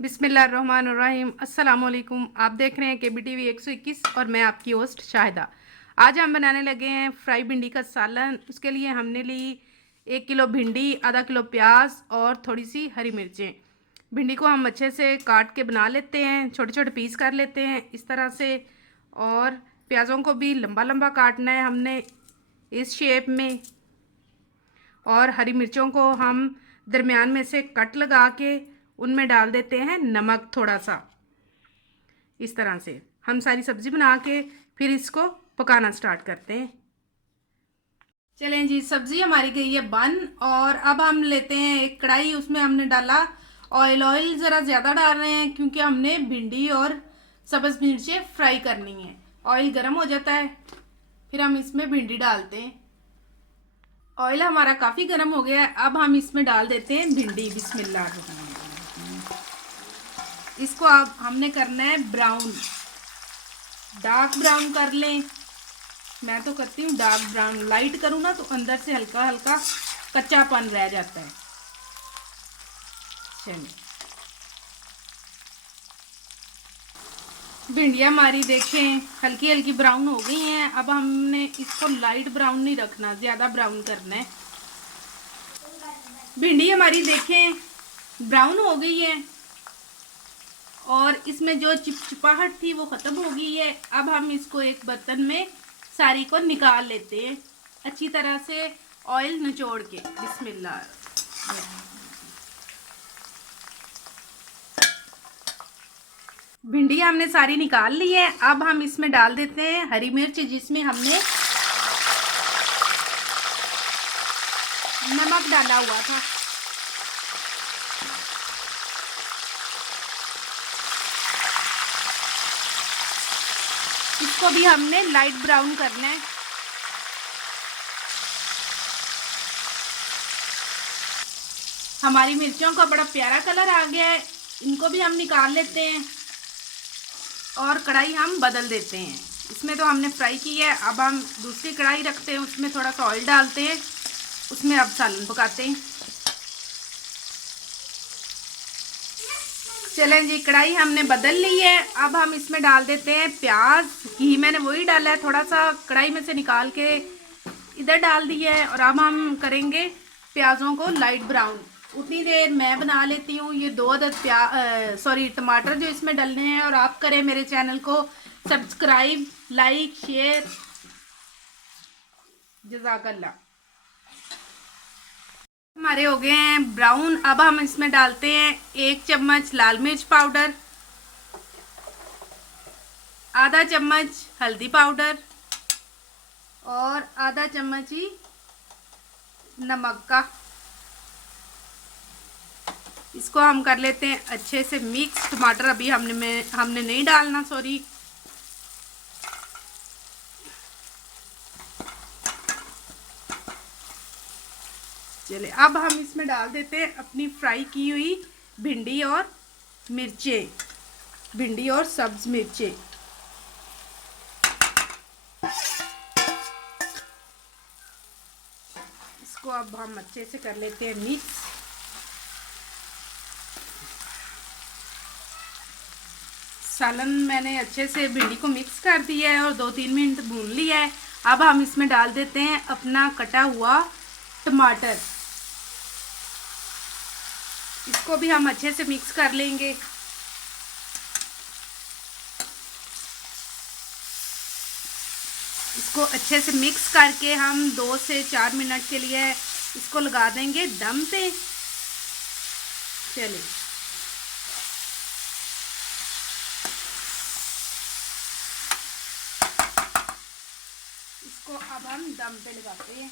बिस्मिल्लाहिर्रहमानिर्रहीम। अस्सलामुअलैकुम। आप देख रहे हैं KBTV 121 और मैं आपकी होस्ट शाहिदा। आज हम बनाने लगे हैं फ्राई भिंडी का सालन। उसके लिए हमने ली 1 किलो भिंडी, आधा किलो प्याज और थोड़ी सी हरी मिर्चें। भिंडी को हम अच्छे से काट के बना लेते हैं, छोटे छोटे पीस कर लेते हैं इस तरह से। और प्याज़ों को भी लंबा लंबा काटना है हमने इस शेप में। और हरी मिर्चों को हम दरमियान में से कट लगा के उनमें डाल देते हैं नमक थोड़ा सा। इस तरह से हम सारी सब्ज़ी बना के फिर इसको पकाना स्टार्ट करते हैं। चलें जी, सब्ज़ी हमारी गई है बन। और अब हम लेते हैं एक कढ़ाई, उसमें हमने डाला ऑयल। ऑयल ज़रा ज़्यादा डाल रहे हैं क्योंकि हमने भिंडी और सब्ज़ मिर्चें फ्राई करनी है। ऑयल गर्म हो जाता है फिर हम इसमें भिंडी डालते हैं। ऑयल हमारा काफ़ी गर्म हो गया है, अब हम इसमें डाल देते हैं भिंडी। बिस्मिल्लाह। इसको अब हमने करना है ब्राउन, डार्क ब्राउन कर लें। मैं तो करती हूँ डार्क ब्राउन, लाइट करूँ ना तो अंदर से हल्का हल्का कच्चापन रह जाता है। चलिए, भिंडियाँ हमारी देखें हल्की हल्की ब्राउन हो गई हैं। अब हमने इसको लाइट ब्राउन नहीं रखना, ज़्यादा ब्राउन करना है। भिंडी हमारी देखें ब्राउन हो गई है और इसमें जो चिपचिपाहट थी वो ख़त्म हो गई है। अब हम इसको एक बर्तन में सारी को निकाल लेते हैं अच्छी तरह से ऑयल निचोड़ के। बिस्मिल्लाह। भिंडी हमने सारी निकाल ली है। अब हम इसमें डाल देते हैं हरी मिर्च, जिसमें हमने नमक डाला हुआ था। इसको भी हमने लाइट ब्राउन करना है। हमारी मिर्चों का बड़ा प्यारा कलर आ गया है, इनको भी हम निकाल लेते हैं और कढ़ाई हम बदल देते हैं। इसमें तो हमने फ्राई की है, अब हम दूसरी कढ़ाई रखते हैं, उसमें थोड़ा सा ऑयल डालते हैं, उसमें अब सालन पकाते हैं। चलें जी, कढ़ाई हमने बदल ली है। अब हम इसमें डाल देते हैं प्याज। घी मैंने वही डाला है, थोड़ा सा कढ़ाई में से निकाल के इधर डाल दिया है। और अब हम करेंगे प्याज़ों को लाइट ब्राउन। उतनी देर मैं बना लेती हूँ। ये 2 अदद टमाटर जो इसमें डलने हैं। और आप करें मेरे चैनल को सब्सक्राइब, लाइक, शेयर। जज़ाकल्लाह। हमारे हो गए हैं ब्राउन। अब हम इसमें डालते हैं 1 चम्मच लाल मिर्च पाउडर, आधा चम्मच हल्दी पाउडर और आधा चम्मच ही नमक का। इसको हम कर लेते हैं अच्छे से मिक्स। टमाटर अभी हमने नहीं डालना, सॉरी। चले, अब हम इसमें डाल देते हैं अपनी फ्राई की हुई भिंडी और मिर्चें, भिंडी और सब्ज मिर्चें। इसको अब हम अच्छे से कर लेते हैं मिक्स। सालन मैंने अच्छे से भिंडी को मिक्स कर दिया है और 2-3 मिनट भून लिया है। अब हम इसमें डाल देते हैं अपना कटा हुआ टमाटर। इसको भी हम अच्छे से मिक्स कर लेंगे। इसको अच्छे से मिक्स करके हम 2 से 4 मिनट के लिए इसको लगा देंगे दम पे। चलिए, इसको अब हम दम पे लगाते हैं।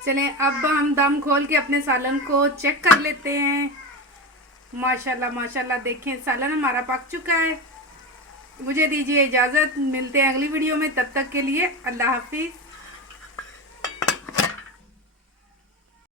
चलें, अब हम दम खोल के अपने सालन को चेक कर लेते हैं। माशाल्लाह माशाल्लाह, देखें सालन हमारा पक चुका है। मुझे दीजिए इजाज़त, मिलते हैं अगली वीडियो में। तब तक के लिए अल्लाह हाफिज़।